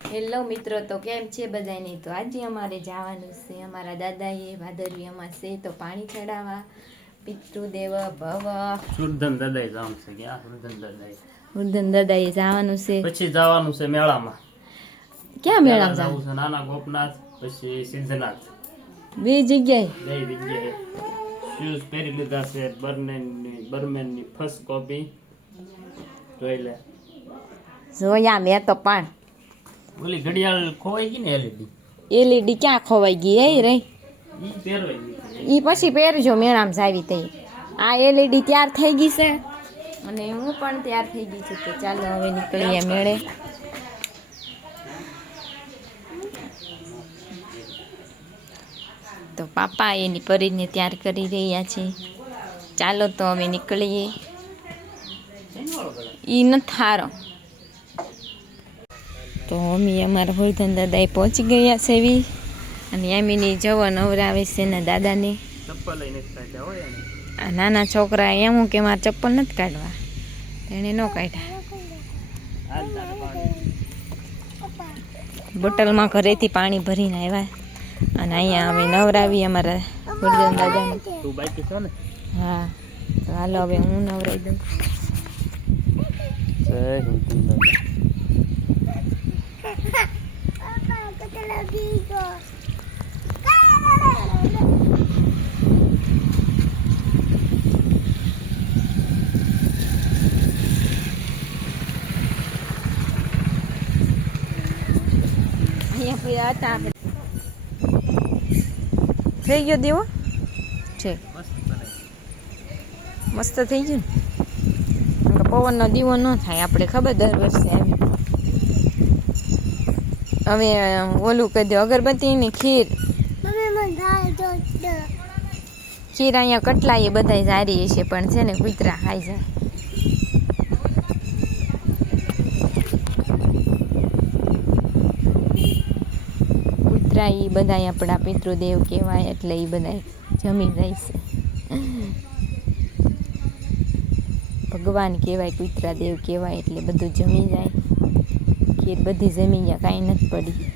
Hello મિત્રો તો કેમ છે બધાને તો આજે અમારે જવાનું છે. અમારા દાદાએ ભાદરવીમાં છે તો પાણી ચડાવવા. પિતૃદેવ ભવ. વૃદ્ધન દાદાએ જવાનું છે ક્યાં વૃદ્ધન દાદાએ? વૃદ્ધન દાદાએ જવાનું છે. પછી જવાનું છે મેળામાં. ક્યાં મેળા પહેલા જવાનું છે નાના ગોપનાથ પછી સિદ્ધનાથ બે જગ્યાએ? બે જગ્યાએ. શૂઝ પહેરી લીધા છે બર્મેનની બર્મેનની ફર્સ્ટ કોપી જોઈ લે. જોયા મેં તો પણ. ઓલી ઘડિયાળ ખોવાઈ ગઈ ને એલઈડી એલઈડી ક્યાં ખોવાઈ ગઈ? એ રહી. ઈ એ પછી પહેરજો મેળામાં જાવી તઈ. આ એલઈડી તૈયાર થઈ ગઈ છે. અને હું પણ તૈયાર થઈ ગઈ છું તો ચાલો હવે નીકળીએ મેળે. તો પાપા એની પરીને તૈયાર કરી રહ્યા છે. ચાલો તો અમે નીકળીએ. એ નથી હારો. તો મમ્મી અમારા વર્ધન દાદાએ પહોંચી ગયા છે એવી અને યામીની જવા નવરાવે છે ને દાદાને. આ નાના છોકરા એમ હું કે મારા ચપ્પલ નથી કાઢવા. એણે ન કાઢ્યા. બોટલમાં ઘરેથી પાણી ભરીને આવ્યા. અને અહીંયા અમે નવરાવી અમારા વર્ધન દાદાને. હા. તો હાલો હવે હું નવરાવી દઉં. જય દાદા. અહીંયા પૈયા હતા આપણે થઈ ગયો દેવો? છે. મસ્ત થઈ ગયું ને? પવનનો દીવો ન થાય આપણે ખબર દર વર્ષે એમ. હવે ઓલું કહી દો અગરબત્તીની ખીર. ખીર અહીંયા કટલા એ બધા સારી છે પણ છે ને કૂતરા ખાઈ જાય. કૂતરા એ બધા આપણા પિતૃદેવ કહેવાય એટલે એ બધા જમી જાય છે. ભગવાન કહેવાય કૂતરા કહેવાય એટલે બધું જમી જાય. ખીર બધી જમી ગયા, કાંઈ નથી પડી.